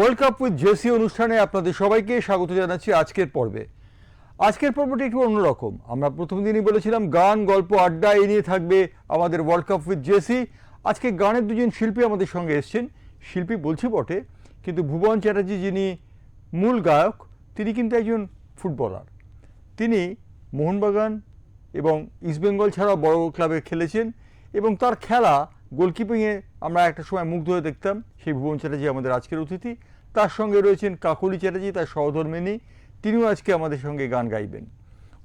World cup with JC অনুষ্ঠানে আপনাদের সবাইকে স্বাগত জানাচ্ছি আজকের পর্বে। আজকের পর্বটি একটু অন্যরকম। আমরা প্রথম দিনই বলেছিলাম গান, গল্প, আড্ডা এই নিয়ে থাকবে আমাদের ওয়ার্ল্ড কাপ উইথ জেসি। আজকে গানের দুজন শিল্পী আমাদের সঙ্গে এসছেন। শিল্পী বলছি বটে, কিন্তু ভুবন চ্যাটার্জি যিনি মূল গায়ক, তিনি কিন্তু একজন ফুটবলার। তিনি মোহনবাগান এবং ইস্টবেঙ্গল ছাড়াও বড় ক্লাবে খেলেছেন এবং তার খেলা গোলকিপিংয়ে আমরা একটা সময় মুগ্ধ হয়ে দেখতাম। সেই ভুবন চ্যাটার্জি আমাদের আজকের অতিথি। তার সঙ্গে রয়েছেন কাকলি চ্যাটার্জি, তার সহধর্মিণী, তিনিও আজকে আমাদের সঙ্গে গান গাইবেন।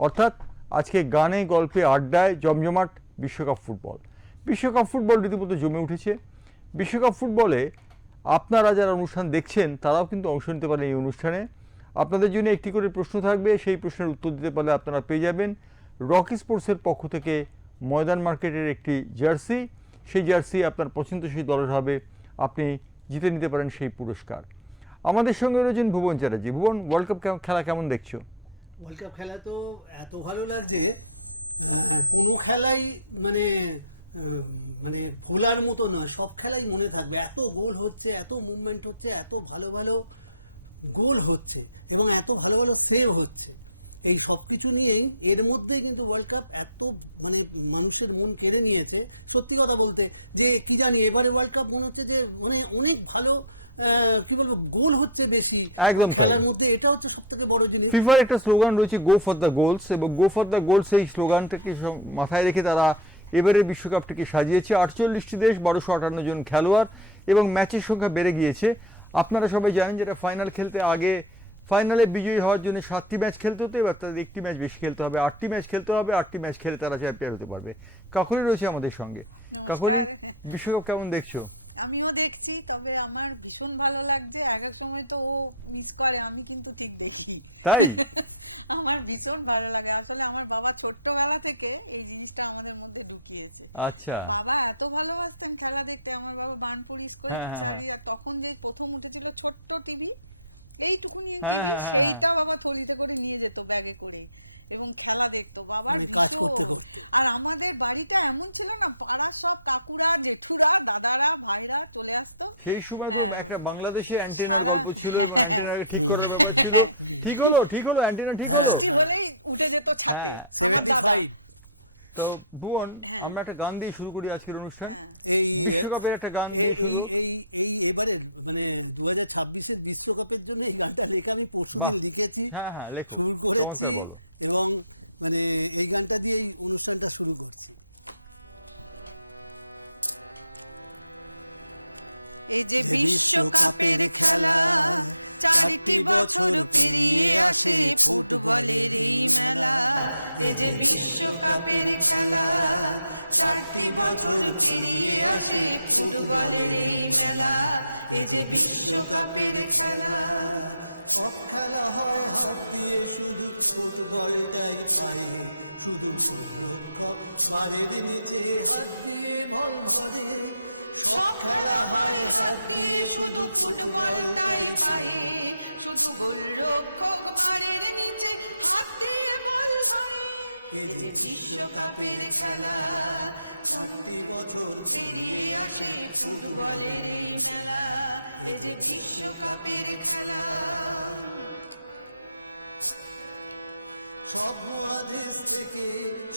অর্থাৎ আজকে গানে, গল্পে, আড্ডায় জমজমাট বিশ্বকাপ ফুটবল। বিশ্বকাপ ফুটবল রীতিমতো জমে উঠেছে। বিশ্বকাপ ফুটবলে আপনারা যারা অনুষ্ঠান দেখছেন তারাও কিন্তু অংশ নিতে পারেন এই অনুষ্ঠানে। আপনাদের জন্য একটি করে প্রশ্ন থাকবে, সেই প্রশ্নের উত্তর দিতে পারলে আপনারা পেয়ে যাবেন রকি স্পোর্টসের পক্ষ থেকে ময়দান মার্কেটের একটি জার্সি। সেই জার্সি আপনার পছন্দসই দলের হবে, আপনি জিতে নিতে পারেন সেই পুরস্কার। আমাদের সঙ্গে রয়েছেন ভুবন চ্যাটার্জি। ভুবন, ওয়ার্ল্ড কাপ খেলা কেমন দেখছো? ওয়ার্ল্ড কাপ খেলা তো এত ভালো লাগছে, কোনো খেলাই মানে মানে ভোলার মতো নয়, সব খেলাই মনে থাকবে। এত গোল হচ্ছে, এত মুভমেন্ট হচ্ছে, এত ভালো ভালো গোল হচ্ছে এবং এত ভালো ভালো সেভ হচ্ছে। এই সব কিছু নিয়েই এর মধ্যে কিন্তু ওয়ার্ল্ড কাপ এত মানে মানুষের মন কেড়ে নিয়েছে। সত্যি কথা বলতে যে কি জানি এবারে ওয়ার্ল্ড কাপ মনে হচ্ছে যে মানে অনেক ভালো কি বলবো গোল হচ্ছে বেশি একদম খেলার মধ্যে। এটা হচ্ছে সব থেকে বড় জিনিস। ফিফার একটা স্লোগান রয়েছে গো ফর দ্য গোলস, এবং গো ফর দ্য গোলস এই স্লোগানটাকে মাথায় রেখে তারা এবারে বিশ্বকাপটিকে সাজিয়েছে। 48টি দেশ, 1258 জন খেলোয়াড় এবং ম্যাচের সংখ্যা বেড়ে গিয়েছে। আপনারা সবাই জানেন যেটা ফাইনাল খেলতে আগে ফাইনালে বিজয়ী হওয়ার জন্য 7টি ম্যাচ খেলতে হতো, এবার তাদের একটি ম্যাচ বেশি খেলতে হবে, 8টি ম্যাচ খেলতে হবে। 8টি ম্যাচ খেলে তারা চ্যাম্পিয়ন হতে পারবে। কাকলি রয়েছে আমাদের সঙ্গে। কাকলি, বিশ্বকাপ কেমন দেখছো? আমিও দেখছি, তবে আমার ভীষণ ভালো লাগছে। এক এক সময় তো ও মিস করে, আমি কিন্তু ঠিক দেখি। তাই আমার ভীষণ ভালো লাগে। আসলে আমার বাবা ছোট্টবেলা থেকে এই জিনিসটা আমাদের মধ্যে ঢুকিয়েছে। আচ্ছা। বাবা এত ভালোবাসতেন খেলা দেখতে। আমার বাবা বার্নপুর স্কুল চালিয়ে, আর তখন যে প্রথম উঠেছিল ছোট্ট টিভি, এইটুকুনি টিভি, সেইটা বাবা থলিতে করে নিয়ে যেত ব্যাগে করে এবং খেলা দেখতো। বাবার ভীষণ। আর আমাদের বাড়িটা এমন ছিল না, পাড়ার সব কাকুরা, জেঠুরা, দাদারা, ভাইরা চলে আসতো। সেই সময় তো একটা বাংলাদেশে অ্যান্টেনার গল্প ছিল, অ্যান্টেনাকে ঠিক করার ব্যাপার ছিল। ঠিক হলো অ্যান্টেনা ঠিক হলো, বৃষ্টি হলেই উঠে যেত ছাতে। 75। তো ভুবন, আমরা একটা গান দিয়ে শুরু করি আজকের অনুষ্ঠান। এই বিশ্বকাপের একটা গান। এই এবারের মানে 2026-এর বিশ্বকাপের জন্য এই গানটা লেখা আমি পরশুদিন লিখেছি, শুরু করেছি এবং মানে এই গানটা দিয়েই অনুষ্ঠানটা শুরু করছি। এই যে বিশ্বকাপের খেলা, 4টি বছর পেরিয়ে আসে ফুটবলের এই মেলা। এই যে বিশ্বকাপের খেলা, 4টি বছর পেরিয়ে আসে ফুটবলের এই মেলা। এই যে বিশ্বকাপের খেলা, সব খেলা হয় হাত দিয়ে, শুধু ফুটবলটাই পায়ে। শুধু গোলরক্ষক বারের নিচে হাত দিয়ে বল ধরে। সব খেলা হয় হাত দিয়ে, শুধু ফুটবলটাই পায়ে। শুধু গোলরক্ষক বারের নিচে হাত দিয়ে বল ধরে। এই যে বিশ্বকাপের খেলা, 4টি বছর পেরিয়ে আসে ফুটবলের এই মেলা। এই যে বিশ্বকাপের খেলা, সব মহাদেশ থেকে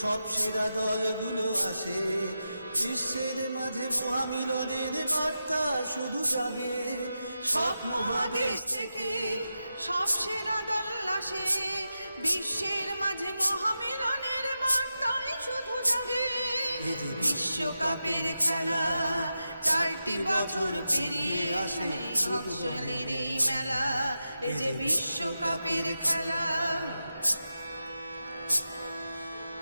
সব সেরা দলগুলো আসে। বিশ্বের মাঝে মহামিলনের বার্তা শুধু জাগে। সব মহাদেশ থেকে সব সেরা দল আসে। বিশ্বের মাঝে মহামিলনের বার্তায় শুধু জাগে। এই যে বিশ্বকাপের খেলা, 4টি বছর পেরিয়ে আসে ফুটবলের এই মেলা। এই যে বিশ্বকাপের খেলা,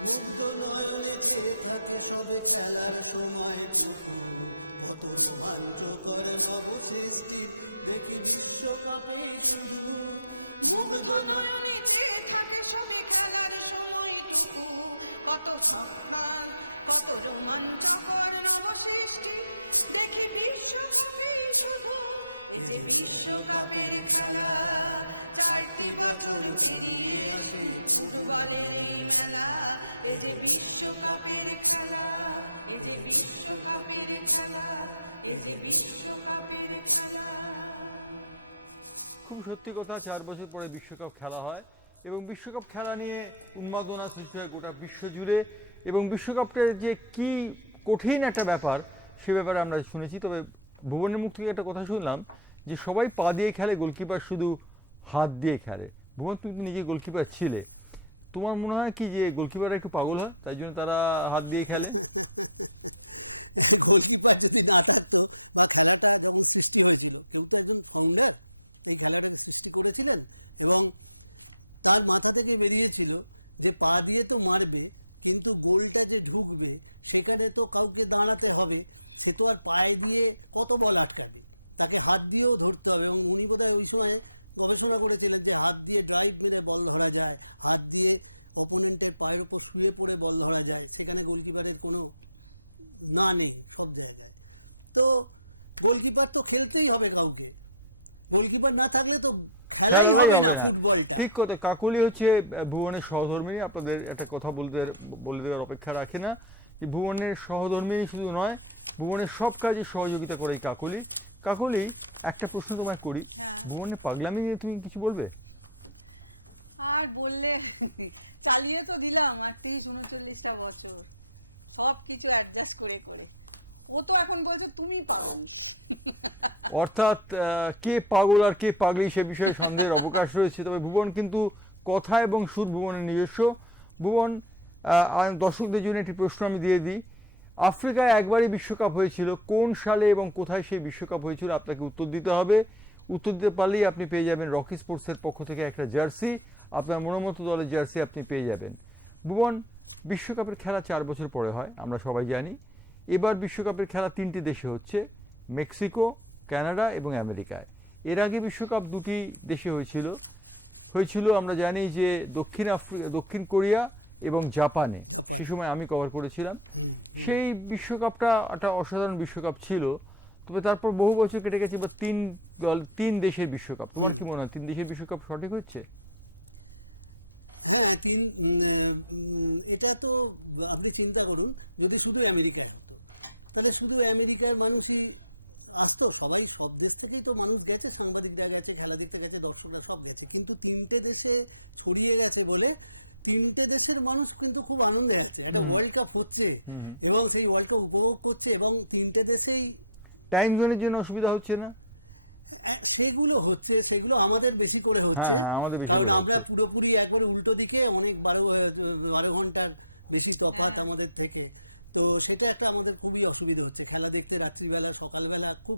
মুগ্ধ নয়নে চেয়ে থাকে সবে খেলার সময়টুকু। কত রোমাঞ্চকর নবসৃষ্টির দেখি বিশ্বকাপে শুধু। মুগ্ধ নয়নে চেয়ে থাকে সবে খেলার সময়টুকু। কত স্বপ্ন, কত রোমাঞ্চকর নবসৃষ্টি দেখি বিশ্বকাপে শুধু। এই যে বিশ্বকাপের খেলা, 4টি বছর পেরিয়ে আসে ফুটবলের এই মেলা। এই যে বিশ্বকাপের খেলা, এই যে বিশ্বকাপের খেলা, এই যে বিশ্বকাপের খেলা। খুব সত্যি কথা, 4 বছর পরে বিশ্বকাপ খেলা হয় এবং বিশ্বকাপ খেলা নিয়ে উন্মাদনা সৃষ্টি হয় গোটা বিশ্ব জুড়ে, এবং বিশ্বকাপটার যে কি কঠিন একটা ব্যাপার সে ব্যাপারে আমরা শুনেছি। তবে ভুবনের মুখ থেকে একটা কথা শুনলাম যে সবাই পা দিয়ে খেলে, গোলকিপার শুধু হাত দিয়ে খেলে। ভুবন, তুমি তো নিজে গোলকিপার ছিলে, তোমার মনে হয় কি যে গোলকিপাররা একটু পাগল হয় তাই জন্য তারা হাত দিয়ে খেলে? গোলকিপার যদি না থাকতো বা খেলাটা যখন সৃষ্টি হয়েছিল, কেউ তো একজন ফাউন্ডার এই খেলাটাকে সৃষ্টি করেছিলেন, এবং তার মাথা থেকে বেরিয়েছিল যে পা দিয়ে তো মারবে কিন্তু গোলটা যে ঢুকবে সেখানে তো কাউকে দাঁড়াতে হবে, সে তো আর পায়ে দিয়ে কত বল আটকাবে, তাকে হাত দিয়েও ধরতে হবে। এবং উনি বোধহয় ওই সময় গবেষণা করেছিলেন যে হাত দিয়ে ড্রাইভ মেরে বল ধরা যায়, হাত দিয়ে অপোনেন্টের পায়ের ওপর শুয়ে পড়ে বল ধরা যায়, সেখানে গোলকিপারের কোনো না নেই সব জায়গায়। তো গোলকিপার তো খেলতেই হবে কাউকে, গোলকিপার না থাকলে তো খেলাই হবে না ফুটবলটা। ঠিক কথা। কাকলি হচ্ছে ভুবনের সহধর্মিনী, আপনাদের একটা কথা বলে দেওয়ার অপেক্ষা রাখে না যে ভুবনের সহধর্মিনী শুধু নয়, ভুবনের সব কাজে সহযোগিতা করে এই কাকলি। কাকলি, একটা প্রশ্ন তোমায় করি, হ্যাঁ। ভুবনের পাগলামি নিয়ে তুমি কিছু বলবে? আর বললে চালিয়ে তো দিলাম 38-39টা বছর সব কিছু অ্যাডজাস্ট করে করে, ও তো এখন বলছে তুমি পাগল। অর্থাৎ কে পাগল আর কে পাগলি সে বিষয়ে সন্দেহের অবকাশ রয়েছে। তবে ভুবন কিন্তু কথা এবং সুর ভুবনের নিজস্ব। ভুবন, দর্শকদের জন্য একটি প্রশ্ন আমি দিয়ে দিই, আফ্রিকায় একবারই বিশ্বকাপ হয়েছিল, কোন সালে এবং কোথায় সেই বিশ্বকাপ হয়েছিল আপনাকে উত্তর দিতে হবে। উত্তর দিতে পারলেই আপনি পেয়ে যাবেন রকি স্পোর্টসের পক্ষ থেকে একটা জার্সি, আপনার মনোমতো দলের জার্সি আপনি পেয়ে যাবেন। ভুবন, বিশ্বকাপের খেলা 4 বছর পরে হয় আমরা সবাই জানি। এবার বিশ্বকাপের খেলা 3টে দেশে হচ্ছে, মেক্সিকো, কানাডা এবং আমেরিকায়। এর আগে বিশ্বকাপ 2টি দেশে হয়েছিল আমরা জানি যে দক্ষিণ কোরিয়া এবং জাপানে। জাপান। সেই সময় আমি কভার করেছিলাম। সেই বিশ্বকাপটা একটা অসাধারণ বিশ্বকাপ ছিল। তবে তারপর বহু বছর কেটে গেছে, এবার 3 দেশের বিশ্বকাপ। তোমার কি মনে হয় 3 দেশের বিশ্বকাপ সঠিক হচ্ছে? হ্যাঁ, এটা তো আপনি চিন্তা করুন, যদি শুধু আমেরিকায় হতো তাহলে শুধু আমেরিকার মানুষই আসতো, সবাই সব দেশ থেকেই তো মানুষ গেছে, সাংবাদিকরা গেছে, খেলা দেখতে গেছে, দর্শকরা সব গেছে, কিন্তু 3টে দেশে ছড়িয়ে গেছে বলে 3টে দেশের মানুষ কিন্তু খুব আনন্দে আছে। একটা ওয়ার্ল্ড কাপ হচ্ছে এবং সেই ওয়ার্ল্ড কাপ উপভোগ করছে, এবং 3টে দেশেই টাইম জোনের জন্য অসুবিধা হচ্ছে না? সেগুলো হচ্ছে, সেগুলো আমাদের বেশি করে হচ্ছে, হ্যাঁ, আমাদের বেশি কারণ করে আমরা পুরোপুরি একবারে উল্টো দিকে, অনেক 12 ঘন্টার বেশি তফাৎ আমাদের থেকে। তো সেটা একটা আমাদের খুবই অসুবিধা হচ্ছে, খেলা দেখতে রাত্রিবেলা সকালবেলা খুব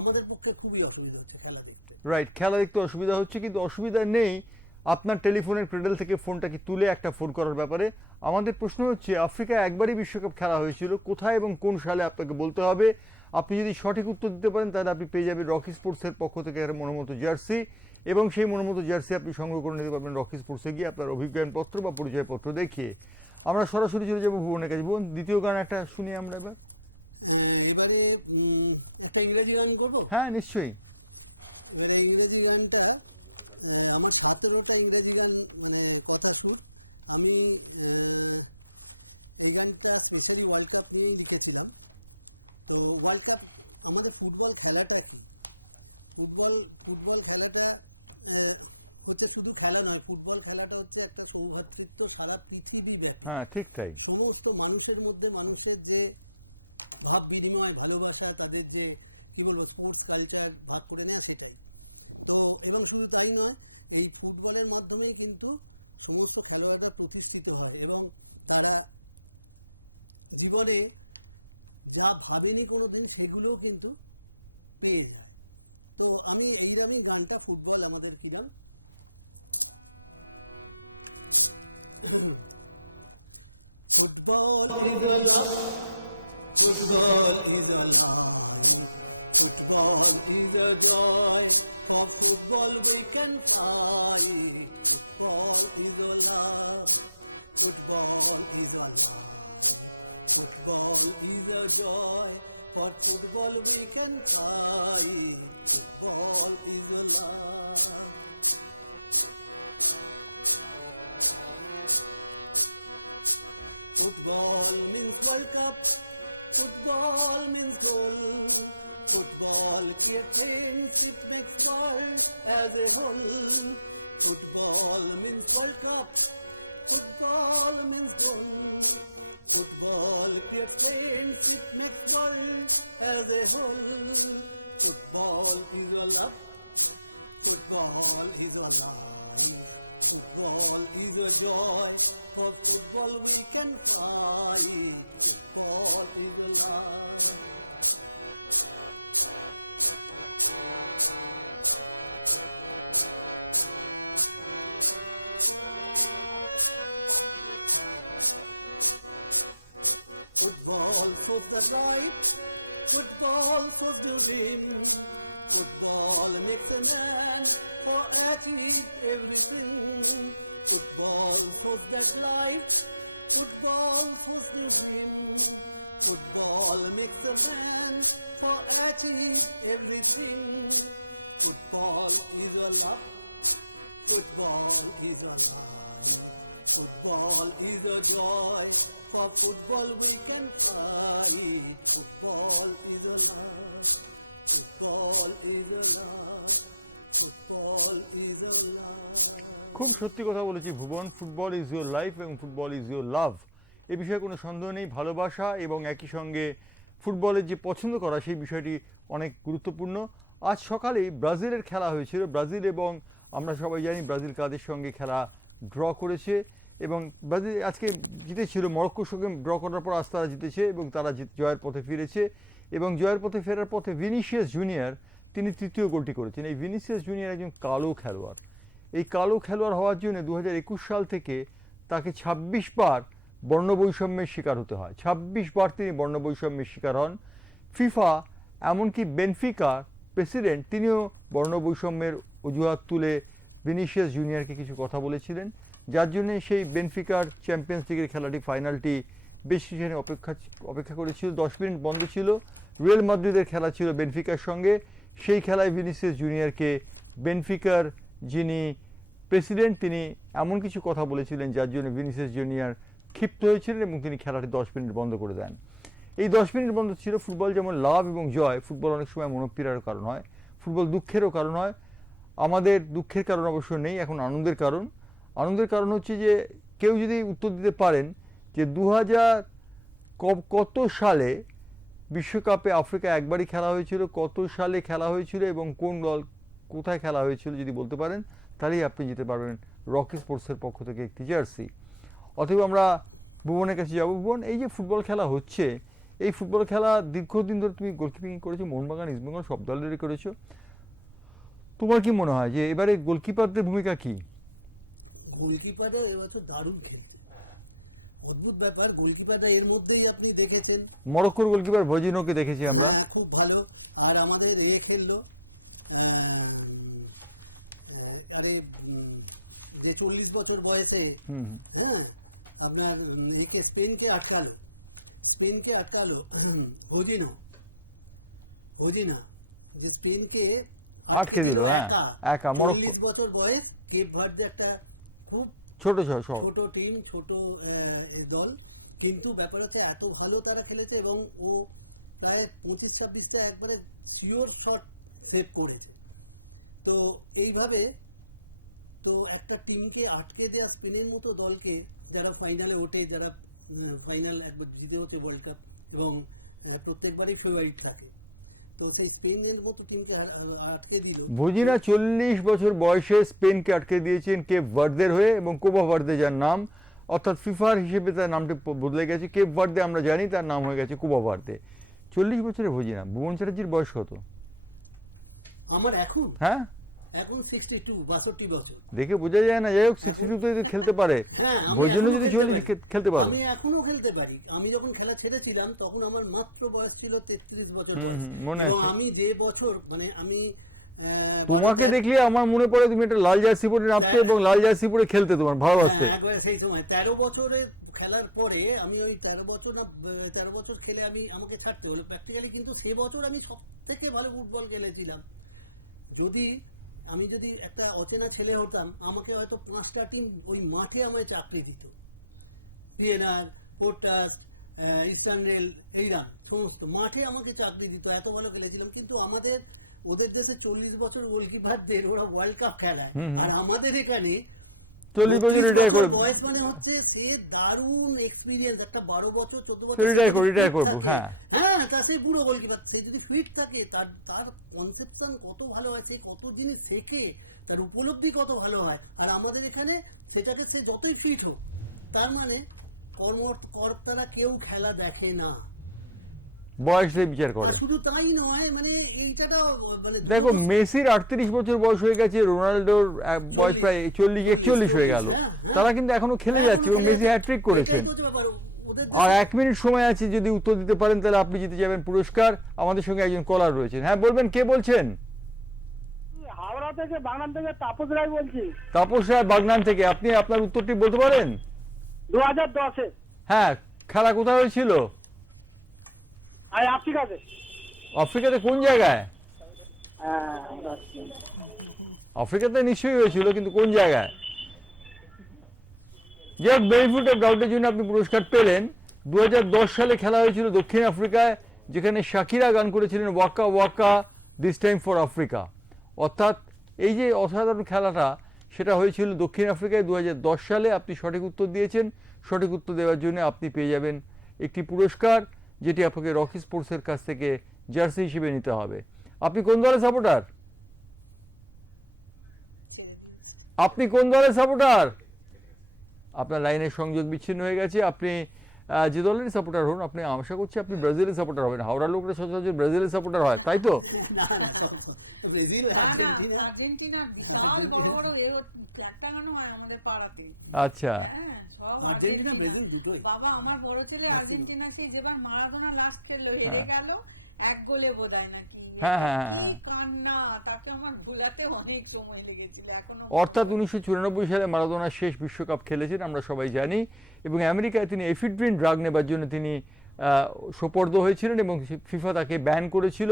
আমাদের পক্ষে খুবই অসুবিধা হচ্ছে খেলা দেখতে। রাইট, খেলা দেখতে অসুবিধা হচ্ছে, কিন্তু অসুবিধা নেই আপনার টেলিফোনের ক্রেডেল থেকে ফোনটাকে তুলে একটা ফোন করার ব্যাপারে। আমাদের প্রশ্ন হচ্ছে, আফ্রিকায় একবারই বিশ্বকাপ খেলা হয়েছিল, কোথায় এবং কোন সালে আপনাকে বলতে হবে। আপনি যদি সঠিক উত্তর দিতে পারেন তাহলে আপনি পেয়ে যাবেন রকি স্পোর্টসের পক্ষ থেকে একটা মনোমতো জার্সি, এবং সেই মনোমতো জার্সি আপনি সংগ্রহ করে নিতে পারবেন রকি স্পোর্টসে গিয়ে আপনার অভিজ্ঞানপত্র বা পরিচয়পত্র দেখিয়ে। আমরা সরাসরি চলে যাবো ভুবনের কাছে। ভুবন, দ্বিতীয় গান একটা শুনি আমরা এবার। এবারে একটা ইংরেজি গান করবো। হ্যাঁ, নিশ্চয়ই। এবারে ইংরেজি গানটা, আমার 17টা ইংরেজি গান মানে কথা সুর। আমি এই গানটা স্পেশালি ওয়ার্ল্ড কাপ নিয়েই লিখেছিলাম। তো ওয়ার্ল্ড কাপ, আমাদের ফুটবল খেলাটা কি, ফুটবল খেলাটা হচ্ছে শুধু খেলা নয়, ফুটবল খেলাটা হচ্ছে একটা সৌভ্রাতৃত্ব সারা পৃথিবীব্যাপী। হ্যাঁ, ঠিক তাই। সমস্ত মানুষের মধ্যে মানুষের যে ভাব বিনিময়, ভালোবাসা, তাদের যে কি বলবো স্পোর্টস কালচার ভাগ করে নেওয়া, সেটাই তো। এবং শুধু তাই নয়, এই ফুটবলের মাধ্যমেই কিন্তু সমস্ত খেলোয়াড়রা প্রতিষ্ঠিত হয় এবং তারা জীবনে যা ভাবেনি কোনো দিন সেগুলোও কিন্তু পেয়ে যায়। তো আমি এইরকমই গানটা, ফুটবল আমাদের কিরাম। Football is a love, football is a life, football is a joy, for football we can fight, football is a love, football is a life, football is a joy, for football we can fight, football is a love. Football means World Cup, football means goal, Football creates friendship, makes world as a whole. Football means World Cup. Football means goal. Football creates friendship, makes world as a whole. Football is your love. Football is your life. Football is a joy. For football we can fight. Football is a life. Football shows the light. Football shows new dream. Football makes a man for achieve everything. Football shows that life. Football shows new dream. Football makes a man for achieve everything. Football is your love. Football is your life. Football is a joy. For football we can fight. Football is a love. Football is a love. Football is a love. খুব সত্যি কথা বলেছি ভুবন, football is your life এবং football is your লাভ। এ বিষয়ে কোনো সন্দেহ নেই, ভালোবাসা এবং একই সঙ্গে ফুটবলের যে পছন্দ করা সেই বিষয়টি অনেক গুরুত্বপূর্ণ। আজ সকালেই ব্রাজিলের খেলা হয়েছিল, ব্রাজিল এবং আমরা সবাই জানি ব্রাজিল কাদের সঙ্গে খেলা ড্র করেছে এবং ব্রাজিল আজকে জিতেছিল, মরক্কোর সঙ্গে ড্র করার পর আজ তারা জিতেছে এবং তারা জয়ের পথে ফিরেছে এবং জয়ের পথে ফেরার পথে ভিনিসিয়াস জুনিয়র তিনি তৃতীয় গোলটি করেছেন। এই ভিনিসিয়াস জুনিয়র একজন কালো খেলোয়াড়। এই কালো খেলোয়াড় হওয়ার জন্য 2021 সাল থেকে তাকে 26 বার বর্ণবৈষম্যের শিকার হতে হয়। 26 বার তিনি বর্ণবৈষম্যের শিকার হন। ফিফা এমনকি বেনফিকা প্রেসিডেন্ট তিনিও বর্ণবৈষম্যের অজুহাত তুলে ভিনিসিয়াস জুনিয়রকে কিছু কথা বলেছিলেন, যার জন্য সেই বেনফিকার চ্যাম্পিয়ন্স লিগের খেলাটি ফাইনালটি বেশ কিছুদিন অপেক্ষা করেছিল। 10 মিনিট বন্ধ ছিল। রিয়াল মাদ্রিদের খেলা ছিল বেনফিকার সঙ্গে। সেই খেলায় ভিনিসিয়াস জুনিয়রকে বেনফিকার যিনি প্রেসিডেন্ট তিনি এমন কিছু কথা বলেছিলেন যার জন্য ভিনিসিয়াস জুনিয়র ক্ষিপ্ত হয়েছিলেন এবং তিনি খেলাটি 10 মিনিট বন্ধ করে দেন। এই 10 মিনিট বন্ধ ছিল। ফুটবল যেমন লাভ এবং জয়, ফুটবল অনেক সময় মনোপীড়ার কারণ হয়, ফুটবল দুঃখেরও কারণ হয়। আমাদের দুঃখের কারণ অবশ্য নেই, এখন আনন্দের কারণ। আনন্দের কারণ হচ্ছে যে কেউ যদি উত্তর দিতে পারেন যে 2000 কত সালে বিশ্বকাপে আফ্রিকা একবারই খেলা হয়েছিল, কত সালে খেলা হয়েছিল এবং কোন দল কোথায় খেলা হয়েছিল যদি বলতে পারেন, তাহলেই আপনি যেতে পারবেন রকি স্পোর্টসের পক্ষ থেকে একটি জার্সি। অথবা আমরা ভুবনের কাছে যাবো। ভুবন, এই যে ফুটবল খেলা হচ্ছে, এই ফুটবল খেলা দীর্ঘদিন ধরে তুমি গোলকিপিং করেছো, মোহনবাগান, ইস্টবেঙ্গল সব দলেরই করেছো। তোমার কি মনে হয় যে এবারে গোলকিপারদের ভূমিকা কি? গোলকিপাররা এবছর দারুণ খেলছে, অদ্ভুত ব্যাপার। গোলকিপাররা এর মধ্যেই আপনি দেখেছেন মরক্কোর গোলকিপার ভজিনোকে দেখেছি আমরা। হ্যাঁ, খুব ভালো। আর আমাদের খেললো আরে যে 40 বছর বয়সে, হ্যাঁ, আপনার একে স্পেনকে আটকালো হোজিনা যে স্পেনকে আটকে দিল একা। 40 বছর বয়স, কেপ ভার্দে একটা খুব ছোট টিম, ছোট দল, কিন্তু ব্যাপার হচ্ছে এত ভালো তারা খেলেছে এবং ও প্রায় 25-26টা একবারে শিওর শট সেভ করেছে। তো এইভাবে তো একটা টিমকে আটকে দেওয়া স্পেনের মতো দলকে, যারা ফাইনালে ওঠে, যারা ফাইনাল একবার জিতে হচ্ছে ওয়ার্ল্ড কাপ এবং প্রত্যেকবারই ফেভারিট থাকে, তো সেই স্পেনের মতো টিমকে আটকে দিল। ভজিনা 40 বছর বয়সে স্পেনকে আটকে দিয়েছেন কেপ ভার্দের হয়ে এবং কোপা ভার্দে যার নাম, অর্থাৎ ফিফার হিসেবে তার নামটি বদলে গেছে। কেপ ভার্দে আমরা জানি, তার নাম হয়ে গেছে কোপা ভার্দে। 40 বছরের ভজিনা। ভুবন চ্যাটার্জির বয়স কত? আমার এখন হ্যাঁ এখন 62 বছর। দেখে বোঝা যায় না। যাই হোক, 62 খেলতে পারে। হ্যাঁ, আমি এখনো খেলতে পারি। আমি এখনো খেলতে পারি। আমি যখন খেলা ছেড়েছিলাম তখন আমার মাত্র বয়স ছিল 33 বছর বয়স, এবং আমি যে বছর মানে আমি তোমাকে দেখলে আমার মনে পড়ে তুমি একটা লাল জার্সি পরে নামতে এবং লাল জার্সি পরে খেলতে তোমার ভালো লাগছে। হ্যাঁ, একবার সেই সময় 13 বছরে খেলার পরে আমি ওই 13 বছর খেলে আমাকে ছাড়তে হলো প্র্যাকটিক্যালি, কিন্তু সে বছর আমি সব থেকে ভালো ফুটবল খেলেছিলাম। আমি যদি একটা অচেনা ছেলে হতাম, আমাকে হয়তো 5টা টিম ওই মাঠে আমায় চাকরি দিত, ভিয়েনার, পোর্টাস্ট, ইস্টার্ন রেল এইরাম সমস্ত মাঠে আমাকে চাকরি দিত, এত ভালো খেলেছিলাম। কিন্তু আমাদের ওদের দেশে 40 বছর গোলকিপারদের ওরা ওয়ার্ল্ড কাপ খেলায়, আর আমাদের এখানে 32 বছর বয়স মানে হচ্ছে সে দারুণ এক্সপিরিয়েন্স, একটা 12 বছর 14 বছর সে যদি fit থাকে, হ্যাঁ তা সে বুড়ো গোলকিপার, সে যদি ফিট থাকে তার তার কনসেপশন কত ভালো হয়, সে কত জিনিস শেখে, তার উপলব্ধি কত ভালো হয়। আর আমাদের এখানে সেটাকে সে যতই ফিট হোক, তার মানে কর্তারা কেউ খেলা দেখে না, বয়সে বিচার করে। আর শুধু তাই নয়, মানে এইটাটা মানে দেখো মেসির 38 বছর বয়স হয়ে গেছে, রোনাল্ডোর বয়স প্রায় 40-41 হয়ে গেল, তারা কিন্তু এখনো খেলে যাচ্ছে, মেসি হ্যাটট্রিক করেছে। এটাই তো হচ্ছে ব্যাপার ওদের আর দেশে। 1 মিনিট সময় আছে, যদি উত্তর দিতে পারেন তাহলে আপনি জিতে যাবেন পুরস্কার। আমাদের সঙ্গে একজন কলার রয়েছেন, হ্যাঁ বলবেন, কে বলছেন? হাওড়া থেকে, বাগনান থেকে তাপস রায় বলছি। তাপস রায় বাগনান থেকে, আপনি আপনার উত্তরটি বলতে পারেন? 2010-এ। হ্যাঁ, খেলা কোথায় হয়েছিল? আর আফ্রিকাতে। আফ্রিকাতে কোন জায়গায়? হ্যাঁ, আফ্রিকাতে নিশ্চয়ই হয়েছিল, কিন্তু কোন জায়গায়? যাক, বেনিফিট অফ ডাউটের জন্য আপনি পুরস্কার পেলেন। 2010 সালে খেলা হয়েছিল দক্ষিণ আফ্রিকায়, যেখানে শাকিরা গান করেছিলেন Waka Waka this time for Africa. অর্থাৎ এই যে অসাধারণ খেলাটা, সেটা হয়েছিল দক্ষিণ আফ্রিকায় 2010 সালে। আপনি সঠিক উত্তর দিয়েছেন। সঠিক উত্তর দেওয়ার জন্য আপনি পেয়ে যাবেন একটি পুরস্কার, যেটি আপনাকে রকি স্পোর্টসের কাছ থেকে জার্সি হিসেবে নিতে হবে। আপনি কোন দলের সাপোর্টার? ছেড়ে দিয়েছে। আপনি কোন দলের সাপোর্টার? আপনার লাইনের সংযোগ বিচ্ছিন্ন হয়ে গেছে। আপনি যে দলের সাপোর্টার হন, আপনি আশা করছি আপনি ব্রাজিলের সাপোর্টার হবেন। হাওড়া লোকরা সচরাচর ব্রাজিলের সাপোর্টার হয়, তাই তো? না না, ব্রাজিল, আর্জেন্টিনা। আর্জেন্টিনার বিশাল বড় বড় ফ্ল্যাগ টাঙানো হয় আমাদের পাড়াতে। আচ্ছা, হ্যাঁ, সব আর্জেন্টিনা, ব্রাজিল আর্জেন্টিনা। দুটোই। বাবা, আমার বড় ছেলে আর্জেন্টিনা, সেই যেবার মারাদোনা লাস্ট খেললো, হেরে গেল 1 গোলে বোধহয় নাকি, কি কান্না! তাকে আমার ভুলাতে অনেক সময় লেগেছিল, এখনো মনে অর্থাৎ পড়ে। 1994 সালে মারাদোনা শেষ বিশ্বকাপ খেলেছেন, আমরা সবাই জানি। এবং আমেরিকায় তিনি এফিড্রিন ড্রাগ নেবার জন্য তিনি সোপর্দ হয়েছিলেন, এবং ফিফা তাকে ব্যান করেছিল।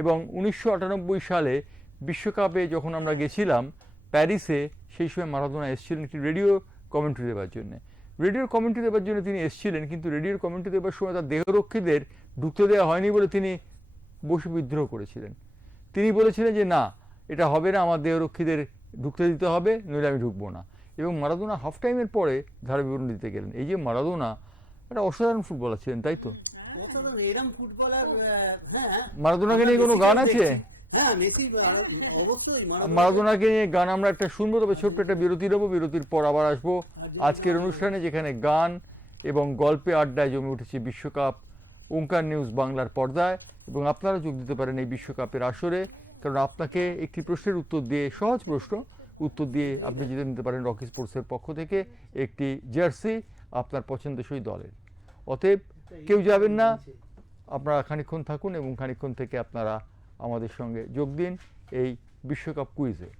এবং 1998 সালে বিশ্বকাপে যখন আমরা গেছিলাম প্যারিসে, সেই সময় মারাদোনা এসেছিলেন একটি রেডিও কমেন্ট্রি দেওয়ার জন্য। রেডিওর কমেন্ট্রি দেওয়ার জন্য তিনি এসেছিলেন, কিন্তু রেডিওর কমেন্ট্রি দেওয়ার সময় তার দেহরক্ষীদের ঢুকতে দেওয়া হয়নি বলে তিনি বসে বিদ্রোহ করেছিলেন। তিনি বলেছিলেন যে না, এটা হবে না, আমার দেহরক্ষীদের ঢুকতে দিতে হবে, নইলে আমি ঢুকবো না। এবং মারাদোনা হাফ টাইমের পরে ধারা বিবরণ দিতে গেলেন। এই যে মারাদোনা একটা অসাধারণ ফুটবলার ছিলেন, তাই তো? অসাধারণ এরম ফুটবলার। হ্যাঁ, মারাদোনাকে নিয়ে কোনো গান আছে? হ্যাঁ, মেসি অবশ্যই। মারাদোনাকে নিয়ে গান আমরা একটা শুনবো, তবে ছোট্ট একটা বিরতি নেবো। বিরতির পর আবার আসবো আজকের অনুষ্ঠানে, যেখানে গান এবং গল্পে আড্ডায় জমে উঠেছে বিশ্বকাপ ওঙ্কার নিউজ বাংলার পর্দায়। এবং আপনারা যোগ দিতে পারেন এই বিশ্বকাপের আসরে, কারণ আপনাকে একটি প্রশ্নের উত্তর দিয়ে, সহজ প্রশ্ন উত্তর দিয়ে আপনি জিতে নিতে পারেন রকি স্পোর্টসের পক্ষ থেকে একটি জার্সি আপনার পছন্দসই দলের। অতএব কেউ যাবেন না, আপনারা খানিকক্ষণ থাকুন এবং খানিকক্ষণ থেকে আপনারা আমাদের সঙ্গে যোগ দিন এই বিশ্বকাপ কুইজে।